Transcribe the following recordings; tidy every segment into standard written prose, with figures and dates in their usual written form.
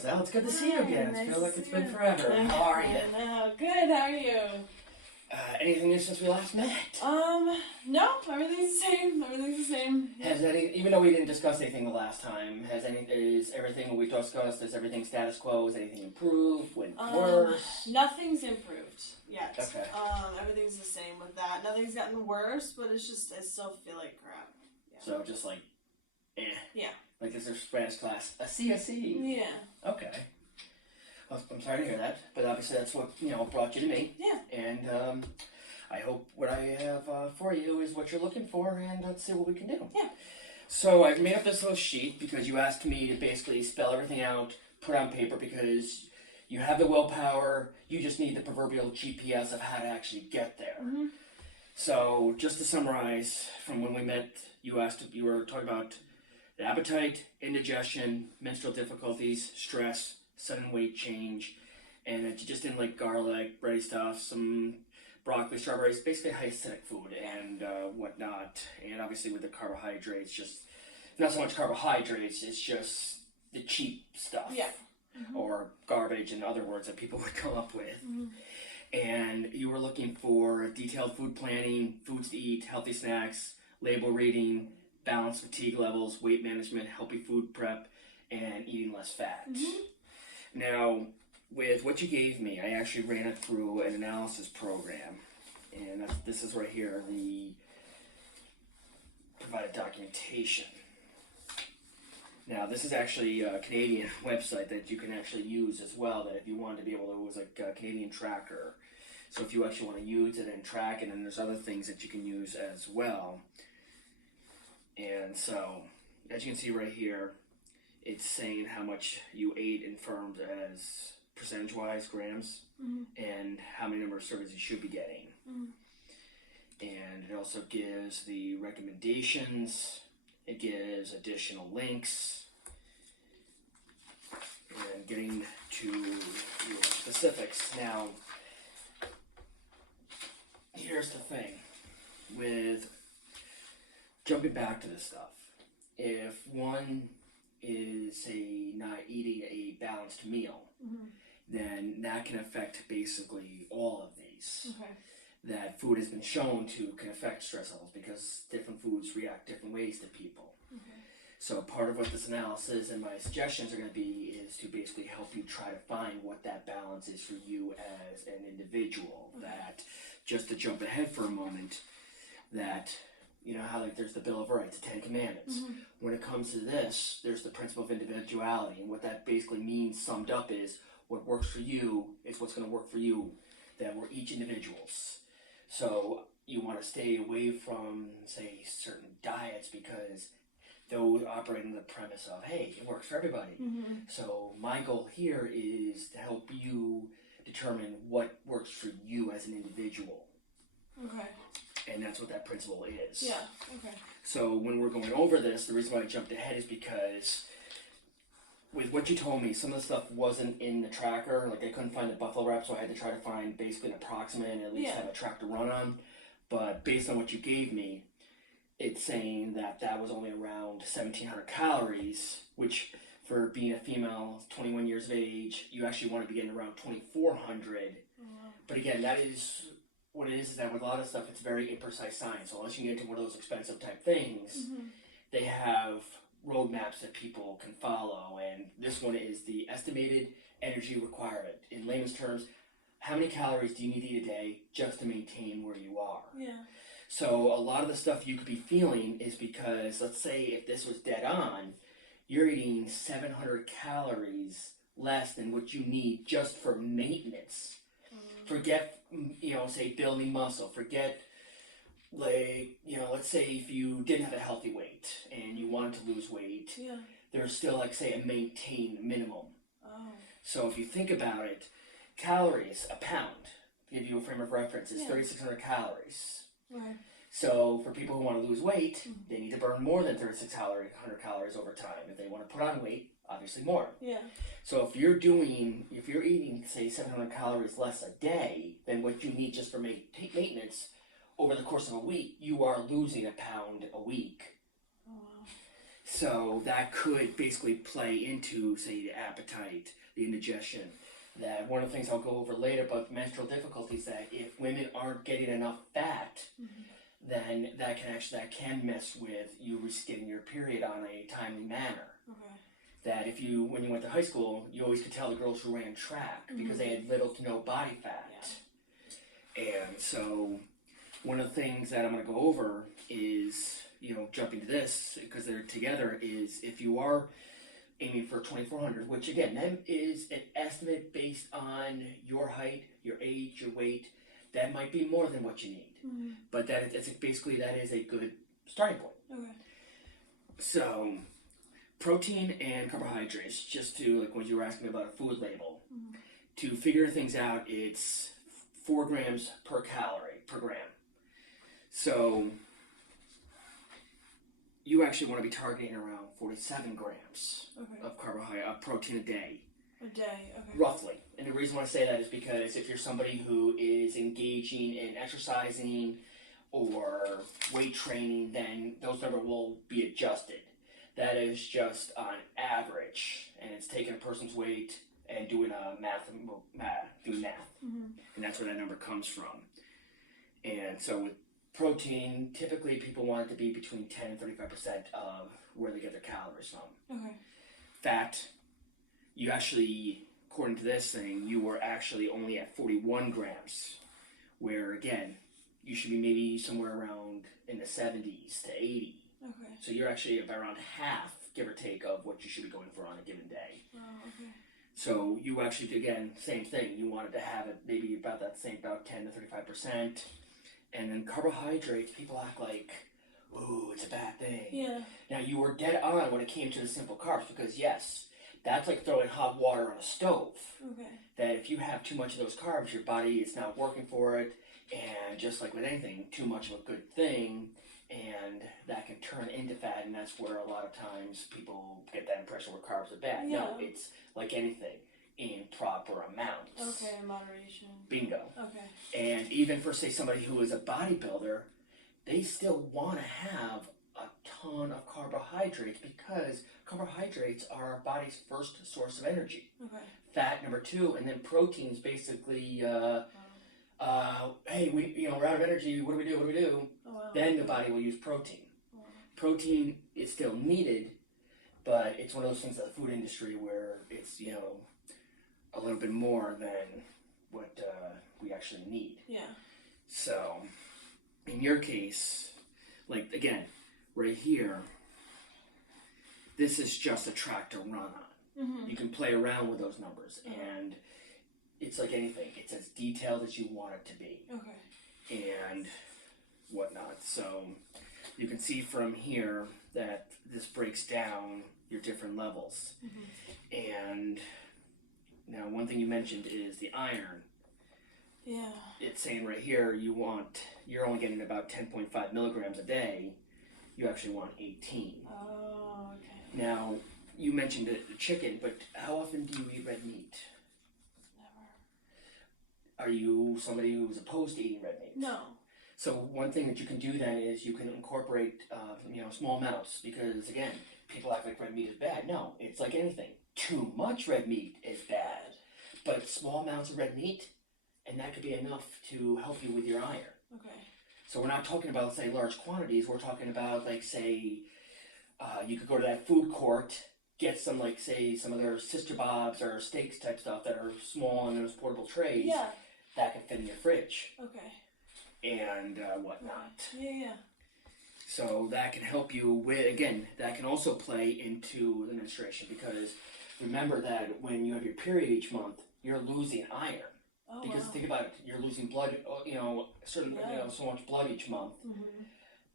Lizelle. It's good to see you again. Nice I feel like to it's see been you. forever. How are you? Good, how are you? Anything new since we last met? No, everything's the same. Everything's the same. Has even though we didn't discuss anything the last time, is everything we discussed, is everything status quo? Is anything improved? Went worse? Nothing's improved yet. Okay. Everything's the same with that. Nothing's gotten worse, but it's just, I still feel like crap. Yeah. So just like, Yeah. Like is there Spanish class? A C, a C? Yeah. Okay. Well, I'm sorry to hear that, but obviously that's what, brought you to me. Yeah. And, I hope what I have for you is what you're looking for, and let's see what we can do. Yeah. So I've made up this little sheet because you asked me to basically spell everything out, put on paper, because you have the willpower, you just need the proverbial GPS of how to actually get there. Mm-hmm. So just to summarize, from when we met, you were talking about the appetite, indigestion, menstrual difficulties, stress, sudden weight change, and that you just didn't like garlic, bready stuff, some broccoli, strawberries, basically high acidic food and whatnot. And obviously with the carbohydrates, just not so much carbohydrates, it's just the cheap stuff. Yeah. Mm-hmm. Or garbage, in other words that people would come up with. Mm-hmm. And you were looking for detailed food planning, foods to eat, healthy snacks, label reading, balanced fatigue levels, weight management, healthy food prep, and eating less fat. Mm-hmm. Now, with what you gave me, I actually ran it through an analysis program, and this is right here, the provided documentation. Now, this is actually a Canadian website that you can actually use as well, that if you wanted to be able to, it was like a Canadian tracker. So if you actually want to use it and track it, and there's other things that you can use as well. And so, as you can see right here, it's saying how much you ate in terms as percentage-wise, grams, Mm-hmm. and how many number of servings you should be getting. Mm-hmm. And it also gives the recommendations, it gives additional links, and getting to your specifics. Now, here's the thing, with jumping back to this stuff, if one is, say, not eating a balanced meal, Mm-hmm. then that can affect basically all of these. Okay. That food has been shown to can affect stress levels because different foods react different ways to people. Okay. So part of what this analysis and my suggestions are going to be is to basically help you try to find what that balance is for you as an individual. Okay. That, just to jump ahead for a moment, that you know how like there's the Bill of Rights, the Ten Commandments. Mm-hmm. When it comes to this, there's the principle of individuality, and what that basically means, summed up, is what works for you is what's going to work for you. That we're each individuals. So you want to stay away from, say, certain diets because those operate on the premise of, hey, it works for everybody. Mm-hmm. So my goal here is to help you determine what works for you as an individual. Okay. And that's what that principle is. Yeah. Okay. So when we're going over this, the reason why I jumped ahead is because with what you told me, some of the stuff wasn't in the tracker. Like I couldn't find the buffalo wrap, so I had to try to find basically an approximate and at least have a track to run on. But based on what you gave me, it's saying that that was only around 1,700 calories, which for being a female, 21 years of age, you actually want to be getting around 2,400. But again, that is what it is that with a lot of stuff, it's very imprecise science. So unless you get into one of those expensive type things, Mm-hmm. they have roadmaps that people can follow. And this one is the estimated energy requirement. In layman's terms, how many calories do you need to eat a day just to maintain where you are? Yeah. So a lot of the stuff you could be feeling is because, let's say if this was dead on, you're eating 700 calories less than what you need just for maintenance. Forget, say building muscle. Forget, let's say if you didn't have a healthy weight and you wanted to lose weight, Yeah. there's still like say a maintained minimum. Oh. So if you think about it, calories, a pound, to give you a frame of reference, is Yeah. 3,600 calories. Right. So for people who want to lose weight, they need to burn more than 3,600 calories over time. If they want to put on weight, obviously more. Yeah. So if you're eating, say, 700 calories less a day than what you need just for maintenance, over the course of a week, you are losing a pound a week. Oh, wow. So that could basically play into, say, the appetite, the indigestion. That one of the things I'll go over later about menstrual difficulties, that if women aren't getting enough fat, then that can mess with you getting your period on a timely manner. Okay. That when you went to high school, you always could tell the girls who ran track because they had little to no body fat. Yeah. And so one of the things that I'm going to go over is, jumping to this, because they're together, is if you are aiming for 2,400, which again, that is an estimate based on your height, your age, your weight. That might be more than what you need. But that is a good starting point. Okay. So, protein and carbohydrates, just to, like what you were asking about a food label, to figure things out, it's 4 grams per calorie per gram. So, you actually want to be targeting around 47 grams of protein a day. A day, okay. Roughly. And the reason why I say that is because if you're somebody who is engaging in exercising or weight training, then those numbers will be adjusted. That is just on average, and it's taking a person's weight and doing math. And that's where that number comes from. And so with protein, typically people want it to be between 10 and 35% of where they get their calories from. Okay. Fat, you actually, according to this thing, you were actually only at 41 grams, where again, you should be maybe somewhere around in the 70s to 80. Okay. So you're actually about around half, give or take, of what you should be going for on a given day. Oh, okay. So you actually, again, same thing. You wanted to have it maybe about that same, about 10 to 35%. And then carbohydrates, people act like, ooh, it's a bad thing. Yeah. Now, you were dead on when it came to the simple carbs, because yes, that's like throwing hot water on a stove. Okay. That if you have too much of those carbs, your body is not working for it. And just like with anything, too much of a good thing, and that can turn into fat, and that's where a lot of times people get that impression where carbs are bad. Yeah. No, it's like anything, in proper amounts. Okay, moderation. Bingo. Okay. And even for, say, somebody who is a bodybuilder, they still want to have a ton of carbohydrates, because carbohydrates are our body's first source of energy. Okay. Fat, number 2, and then proteins basically, hey, we're out of energy, what do we do? Oh, wow. Then the body will use protein. Wow. Protein is still needed, but it's one of those things in the food industry where it's, a little bit more than what we actually need. Yeah. So, in your case, like, again, right here, this is just a track to run on. You can play around with those numbers, and it's like anything. It's as detailed as you want it to be. Okay. And whatnot. So, you can see from here that this breaks down your different levels. And now, one thing you mentioned is the iron. Yeah. It's saying right here you're only getting about 10.5 milligrams a day. You actually want 18. Oh, okay. Now, you mentioned the chicken, but how often do you eat red meat? Never. Are you somebody who's opposed to eating red meat? No. So one thing that you can do then is you can incorporate, small amounts, because again, people act like red meat is bad. No, it's like anything. Too much red meat is bad, but small amounts of red meat, and that could be enough to help you with your iron. Okay. So we're not talking about, say, large quantities. We're talking about, like, say, you could go to that food court, get some, like, say, some of their Sister Bob's or steaks type stuff that are small in those portable trays. Yeah. That can fit in your fridge. Okay. And whatnot. Yeah. So that can help you with, again, that can also play into the menstruation, because remember that when you have your period each month, you're losing iron. Oh, Because wow. think about it, you're losing blood, so much blood each month.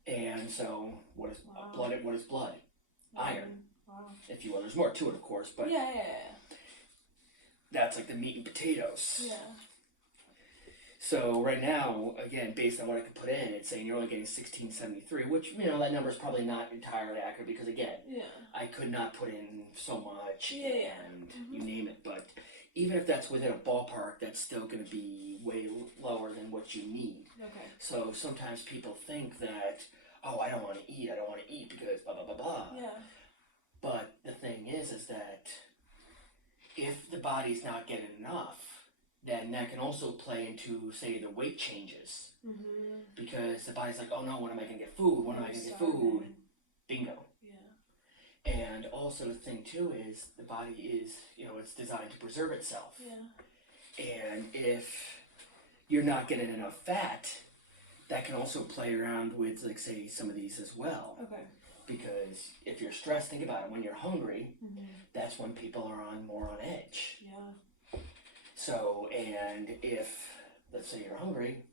And so what is blood? What is blood? Iron, Wow. if you will. There's more to it, of course, but Yeah. that's like the meat and potatoes. Yeah. So right now, again, based on what I could put in, it's saying you're only getting 1673, which, that number is probably not entirely accurate, because again, Yeah. I could not put in so much, Yeah. and you name it, but even if that's within a ballpark, that's still going to be way lower than what you need. Okay. So sometimes people think that, oh, I don't want to eat because blah, blah, blah, blah. Yeah. But the thing is that if the body's not getting enough, then that can also play into, say, the weight changes. Mm-hmm. Because the body's like, oh no, when am I going to get food? When am I going to get food? Bingo. Yeah. And also the thing too is the body is, it's designed to preserve itself. Yeah. And if you're not getting enough fat, that can also play around with, like, say, some of these as well. Okay. Because if you're stressed, think about it, when you're hungry, Mm-hmm. that's when people are more on edge. Yeah. So, and if, let's say you're hungry,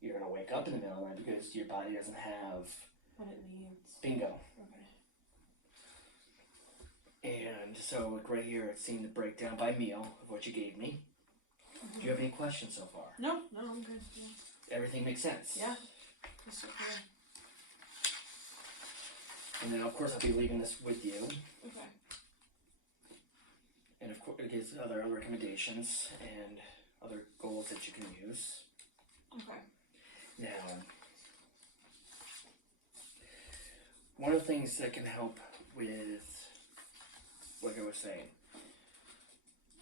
you're going to wake up in the middle of the night because your body doesn't have what it needs. Bingo. Okay. And so, like, right here, it's seeing the breakdown by meal of what you gave me. Mm-hmm. Do you have any questions so far? No, I'm good. Yeah. Everything makes sense? Yeah. That's so cool. And then, of course, I'll be leaving this with you. Okay. And, of course, it gives other recommendations and other goals that you can use. Okay. Now, one of the things that can help with, like I was saying,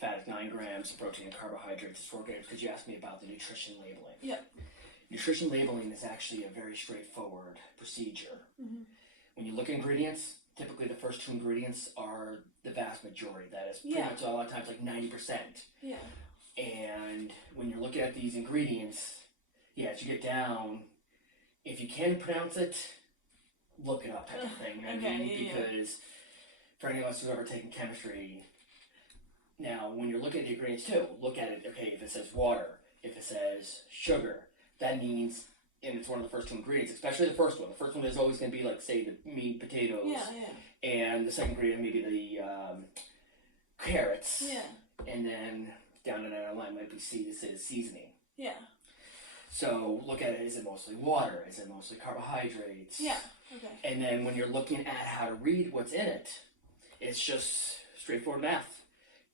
fat is 9 grams, protein and carbohydrates is 4 grams, because you asked me about the nutrition labeling. Yeah. Nutrition labeling is actually a very straightforward procedure. Mm-hmm. When you look at ingredients, typically the first 2 ingredients are the vast majority. That is pretty Yeah. much a lot of times like 90%. Yeah. And when you're looking at these ingredients, as you get down, if you can pronounce it, look it up type of thing. Because for any of us who've ever taken chemistry, now when you're looking at the ingredients too, look at it, okay, if it says water, if it says sugar, that means, and it's one of the first 2 ingredients, especially the first one. The first one is always going to be like, say, the meat, potatoes. Yeah. And the second ingredient maybe the carrots. Yeah. And then down the line might be C, this is seasoning. Yeah. So look at it, is it mostly water? Is it mostly carbohydrates? Yeah. Okay. And then when you're looking at how to read what's in it, it's just straightforward math.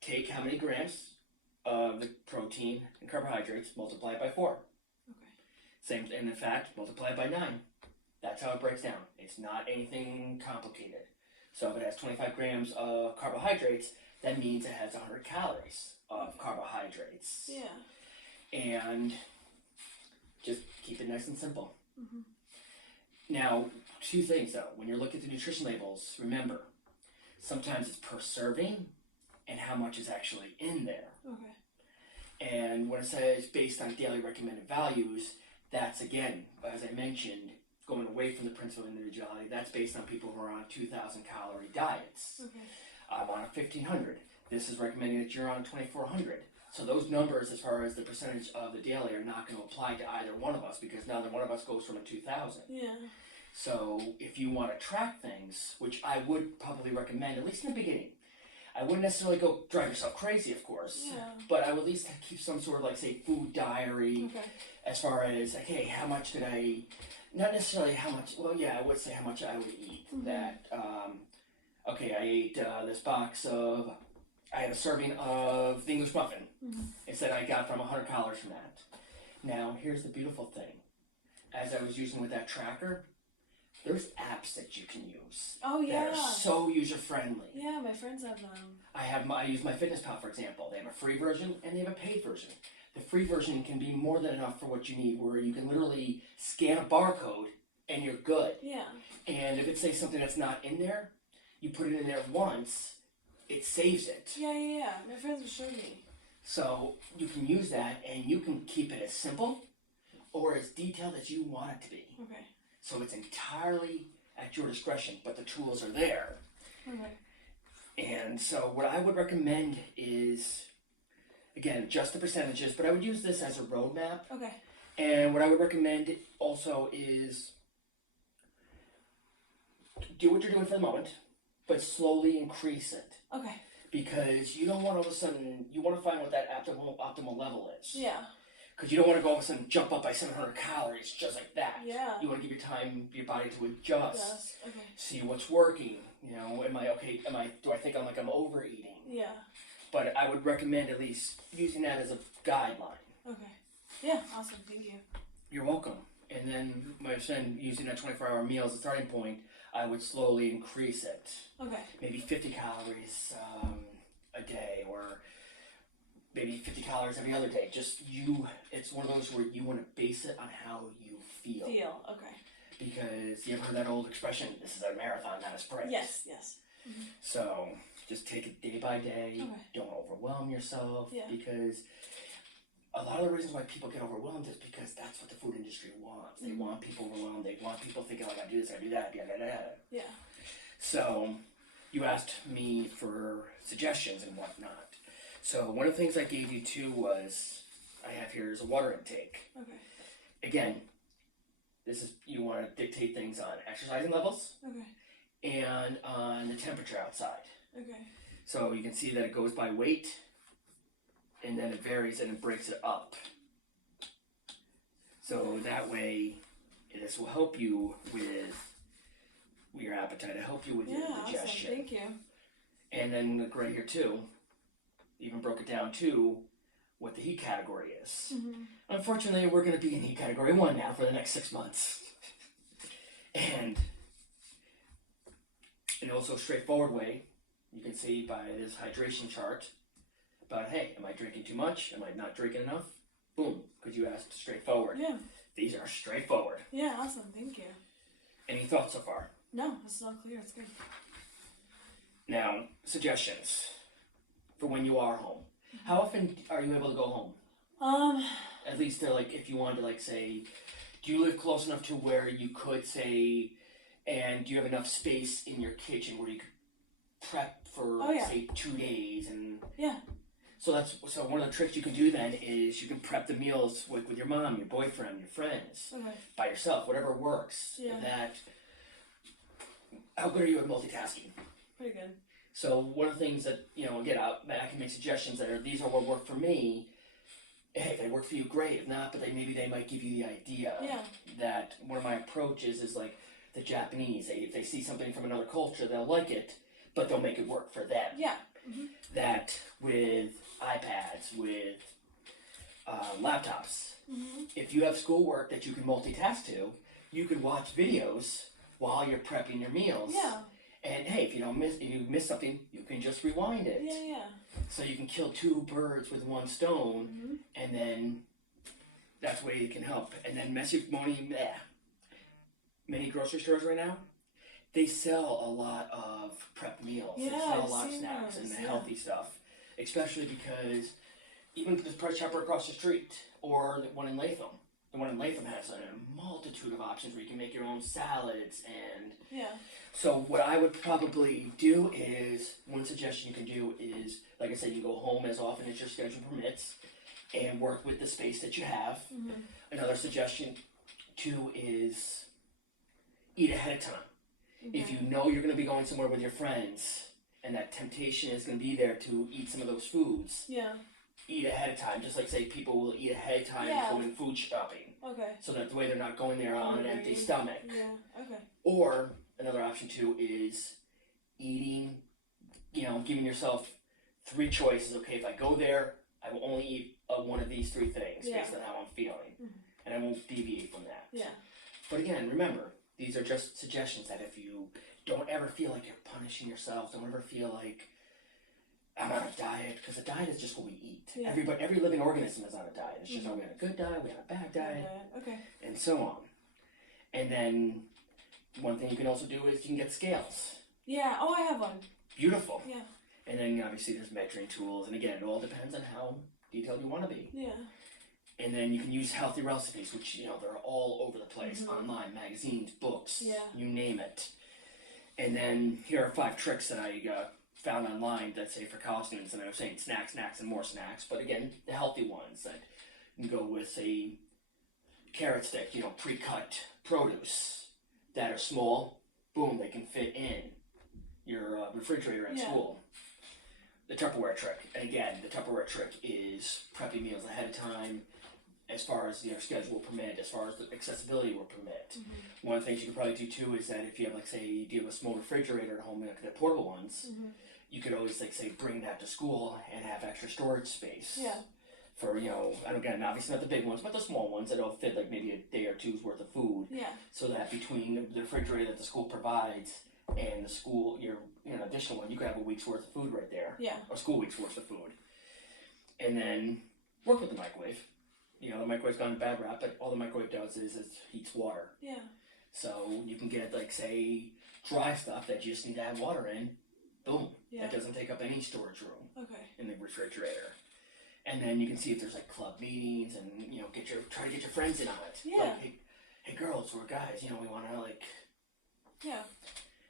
Take how many grams of the protein and carbohydrates, multiply it by 4. Okay. Same, and in fact, multiply it by 9. That's how it breaks down. It's not anything complicated. So if it has 25 grams of carbohydrates, that means it has 100 calories of carbohydrates. Yeah. And just keep it nice and simple. Mm-hmm. Now, 2 things though. When you're looking at the nutrition labels, remember, sometimes it's per serving and how much is actually in there. Okay. And when it says based on daily recommended values, that's, again, as I mentioned, going away from the principle of individuality, that's based on people who are on 2,000 calorie diets. Okay. I'm on a 1,500. This is recommending that you're on a 2,400. So those numbers, as far as the percentage of the daily, are not going to apply to either one of us, because neither one of us goes from a 2,000. Yeah. So if you want to track things, which I would probably recommend, at least in the beginning, I wouldn't necessarily go drive yourself crazy, of course. Yeah. But I would at least keep some sort of, like, say, food diary. Okay. As far as, like, hey, how much did I, not necessarily how much, well, yeah, I would say how much I would eat. Mm-hmm. That, okay, I ate this box of, I had a serving of the English muffin. Mm-hmm. It said I got from 100 calories from that. Now, here's the beautiful thing. As I was using with that tracker, there's apps that you can use. Oh, yeah. That are so user-friendly. Yeah, my friends have them. I use MyFitnessPal, for example. They have a free version and they have a paid version. The free version can be more than enough for what you need, where you can literally scan a barcode and you're good. Yeah. And if it says something that's not in there, you put it in there once, it saves it. Yeah. My friends have showed me. So you can use that and you can keep it as simple or as detailed as you want it to be. Okay. So it's entirely at your discretion, but the tools are there. Okay. And so what I would recommend is, again, just the percentages, but I would use this as a roadmap. Okay. And what I would recommend also is do what you're doing for the moment, but slowly increase it. Okay. Because you don't want all of a sudden, you want to find what that optimal level is. Yeah. Because you don't want to go all of a sudden jump up by 700 calories just like that. Yeah. You want to give your body to adjust. Yes. Okay. See what's working. You know, do I think I'm overeating? Yeah. But I would recommend at least using that as a guideline. Okay. Yeah, awesome. Thank you. You're welcome. And then, my friend, using that 24-hour meal as a starting point, I would slowly increase it. Okay. Maybe 50 calories a day, or maybe 50 calories every other day. It's one of those where you want to base it on how you feel. Okay. Because you ever heard that old expression, this is a marathon, not a sprint? Yes. Mm-hmm. So just take it day by day. Okay. Don't overwhelm yourself. Yeah. Because a lot of the reasons why people get overwhelmed is because that's what the food industry wants. They want people overwhelmed. They want people thinking, oh, I gotta do this, I gotta do that, Yeah. So you asked me for suggestions and whatnot. So one of the things I gave you too was, I have here is a water intake. Okay. Again, you want to dictate things on exercising levels. Okay. And on the temperature outside. Okay. So you can see that it goes by weight, and then it varies and it breaks it up. So that way, this will help you with your appetite, it'll help you with your digestion. Awesome. Thank you. And then look right here too, even broke it down to what the heat category is. Mm-hmm. Unfortunately, we're going to be in heat category 1 now for the next 6 months. And in also a straightforward way, you can see by this hydration chart about, hey, am I drinking too much? Am I not drinking enough? Boom, because you asked straightforward. Yeah. These are straightforward. Yeah, awesome. Thank you. Any thoughts so far? No, it's all clear. It's good. Now, suggestions for when you are home. How often are you able to go home? At least they're like, if you wanted to, like, say, do you live close enough to where you could say, and do you have enough space in your kitchen where you could prep for, say, 2 days? And yeah. So one of the tricks you can do then is you can prep the meals with your mom, your boyfriend, your friends, by yourself, whatever works. Yeah. How good are you at multitasking? Pretty good. So one of the things that, again, I can make suggestions that these are what work for me. Hey, if they work for you, great. If not, but maybe they might give you the idea that one of my approaches is like the Japanese. If they see something from another culture, they'll like it, but they'll make it work for them. Yeah. Mm-hmm. That with iPads, with laptops, if you have schoolwork that you can multitask to, you can watch videos while you're prepping your meals. Yeah. And hey, if you miss something, you can just rewind it. Yeah. So you can kill 2 birds with 1 stone, and then that's the way it can help. And then many grocery stores right now, they sell a lot of prep meals. Yeah, they sell a lot I've of snacks seen and those, healthy stuff. Especially because even the Price Chopper across the street, or the one in Latham. The one in Latham has a multitude of options where you can make your own salads and... Yeah. So what I would probably do is, one suggestion you can do is, like I said, you go home as often as your schedule permits and work with the space that you have. Another suggestion, too, is eat ahead of time. If you know you're going to be going somewhere with your friends and that temptation is going to be there to eat some of those foods, eat ahead of time. Just like, say, people will eat ahead of time going food shopping. Okay. So that the way they're not going there on an empty stomach. Yeah, okay. Or another option too is eating, giving yourself 3 choices. Okay, if I go there, I will only eat one of these 3 things based on how I'm feeling. And I won't deviate from that. Yeah. But again, remember, these are just suggestions that if you don't ever feel like you're punishing yourself, don't ever feel like I'm on a diet, because a diet is just what we eat. Yeah. Every living organism is on a diet. It's just, are we on a good diet, we on a bad diet, Okay. and so on. And then one thing you can also do is you can get scales. Yeah. Oh, I have one. Beautiful. Yeah. And then obviously there's measuring tools, and again, it all depends on how detailed you want to be. Yeah. And then you can use healthy recipes, which, they're all over the place, online, magazines, books, you name it. And then here are 5 tricks that I found online that say for college students, and I was saying snacks, and more snacks, but again, the healthy ones that you can go with, say, carrot stick, pre-cut produce that are small, boom, they can fit in your refrigerator at school. The Tupperware trick, and again, the Tupperware trick is prepping meals ahead of time, as far as your schedule will permit, as far as the accessibility will permit. One of the things you could probably do too is that if you have, like, say, you have a small refrigerator at home, like the portable ones, you could always, like, say, bring that to school and have extra storage space for, and again, obviously not the big ones, but the small ones that'll fit like maybe a day or two's worth of food. Yeah. So that between the refrigerator that the school provides and the school, your additional one, you could have a week's worth of food right there. Yeah. Or school week's worth of food. And then work with the microwave. The microwave's got a bad rap, but all the microwave does is it heats water. Yeah. So you can get, like, say, dry stuff that you just need to add water in. Boom. Yeah. That doesn't take up any storage room Okay. in the refrigerator. And then you can see if there's, like, club meetings and, try to get your friends in on it. Yeah. Like, hey girls or guys, we want to, like... Yeah.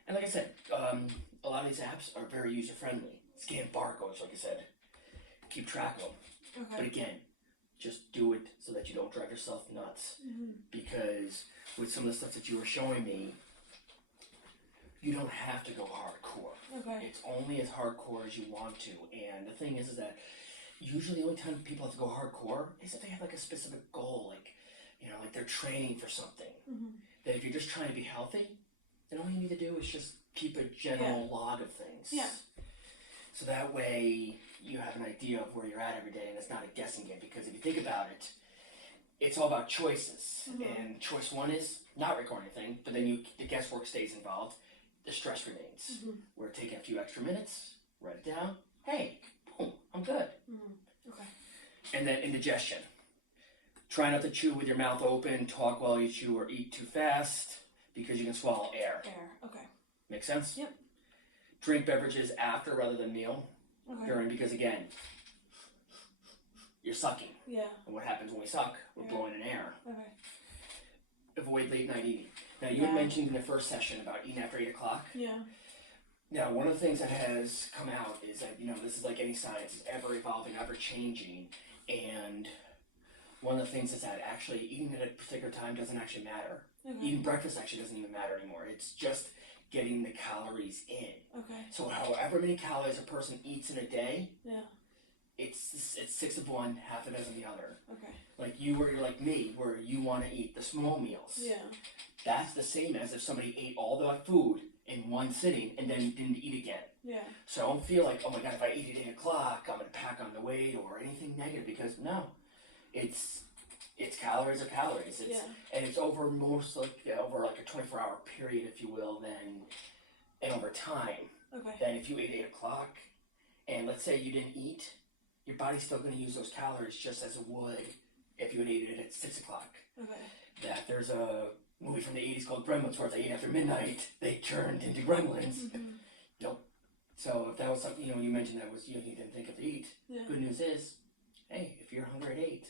And like I said, a lot of these apps are very user-friendly. Scan barcodes, like I said. Keep track of them. Okay. But again, just do it so that you don't drive yourself nuts. Mm-hmm. Because with some of the stuff that you were showing me, you don't have to go hardcore. Okay. It's only as hardcore as you want to. And the thing is that usually the only time people have to go hardcore is if they have like a specific goal, like they're training for something. Mm-hmm. That if you're just trying to be healthy, then all you need to do is just keep a general log of things. Yeah. So that way you have an idea of where you're at every day, and it's not a guessing game. Because if you think about it, it's all about choices. Mm-hmm. And choice one is not record anything, but then the guesswork stays involved. The stress remains. Mm-hmm. We're taking a few extra minutes, write it down. Hey, boom, I'm good. Mm-hmm. Okay. And then indigestion. Try not to chew with your mouth open, talk while you chew, or eat too fast because you can swallow air. Okay. Make sense? Yep. Drink beverages after rather than meal. Okay. During, because again, you're sucking. Yeah. And what happens when we suck? We're blowing in air. Okay. Avoid late night eating. Now, you had mentioned in the first session about eating after 8 o'clock. Yeah. Now, one of the things that has come out is that, this is like any science, it's ever evolving, ever changing. And one of the things is that actually eating at a particular time doesn't actually matter. Okay. Eating breakfast actually doesn't even matter anymore. It's just getting the calories in. Okay. So however many calories a person eats in a day, Yeah. it's 6 of one, half a dozen the other. Okay. Like you, where you're like me, where you want to eat the small meals. Yeah. That's the same as if somebody ate all that food in one sitting and then didn't eat again. Yeah. So I don't feel like, oh my god, if I eat at 8 o'clock, I'm going to pack on the weight or anything negative, because no. It's calories are calories. And it's over over like a 24-hour period, if you will, and over time. Okay. Then if you ate 8 o'clock, and let's say you didn't eat, your body's still going to use those calories just as it would if you had eaten it at 6 o'clock. Okay. That there's a movie from the 80s called Gremlins where if they ate after midnight, they turned into gremlins. Mm-hmm. Nope. So if that was something, you mentioned that was, you didn't think of to eat. Yeah. Good news is, hey, if you're hungry at 8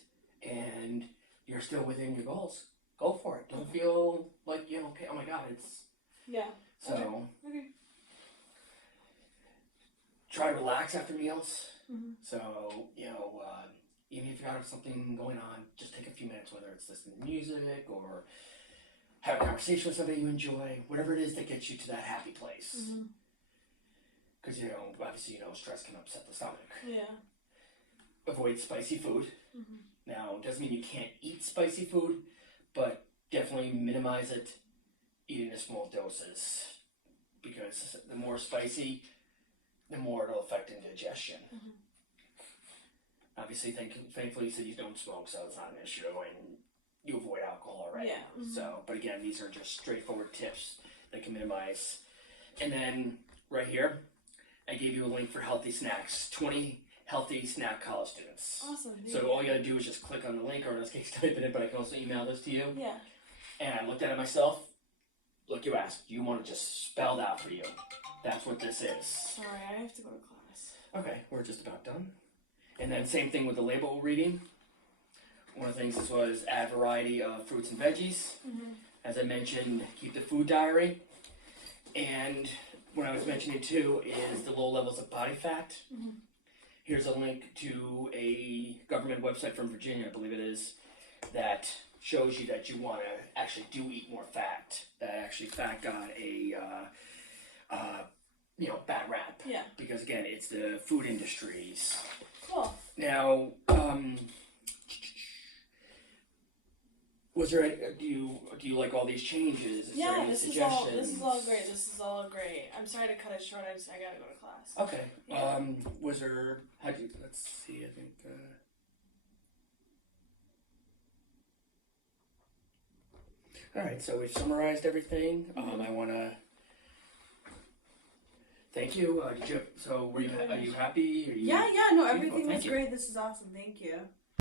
and you're still within your goals, go for it. Don't feel like, okay, oh my god, it's... Yeah. So... Okay. Try to relax after meals. Mm-hmm. So, even if you have something going on, just take a few minutes, whether it's listening to music or have a conversation with somebody you enjoy, whatever it is that gets you to that happy place. Because, obviously, stress can upset the stomach. Yeah. Avoid spicy food. Mm-hmm. Now, it doesn't mean you can't eat spicy food, but definitely minimize it, eat in small doses. Because the more spicy, the more it'll affect indigestion. Mm-hmm. Obviously, thankfully, you said you don't smoke, so it's not an issue, and you avoid alcohol already. Yeah. Mm-hmm. So, but again, these are just straightforward tips that can minimize. And then, right here, I gave you a link for healthy snacks. 20 healthy snack college students. Awesome. So all you gotta do is just click on the link, or in this case, type it in, but I can also email this to you. Yeah. And I looked at it myself. Look, you asked. You want it just spelled out for you. That's what this is. Sorry, I have to go to class. Okay, we're just about done. And then same thing with the label reading. One of the things was add variety of fruits and veggies. Mm-hmm. As I mentioned, keep the food diary. And what I was mentioning too is the low levels of body fat. Mm-hmm. Here's a link to a government website from Virginia, I believe it is, that shows you that you want to actually do eat more fat. That actually fat got a bad rap. Yeah. Because again, it's the food industries. Cool. Now, was there? Do you like all these changes? Is there any this suggestions? is all great. This is all great. I'm sorry to cut it short. I gotta go to class. Okay. Yeah. Was there? Let's see. I think. All right, so we've summarized everything. I want to thank you. Are you happy? Yeah, no, everything Thank was you. great. This is awesome. Thank you.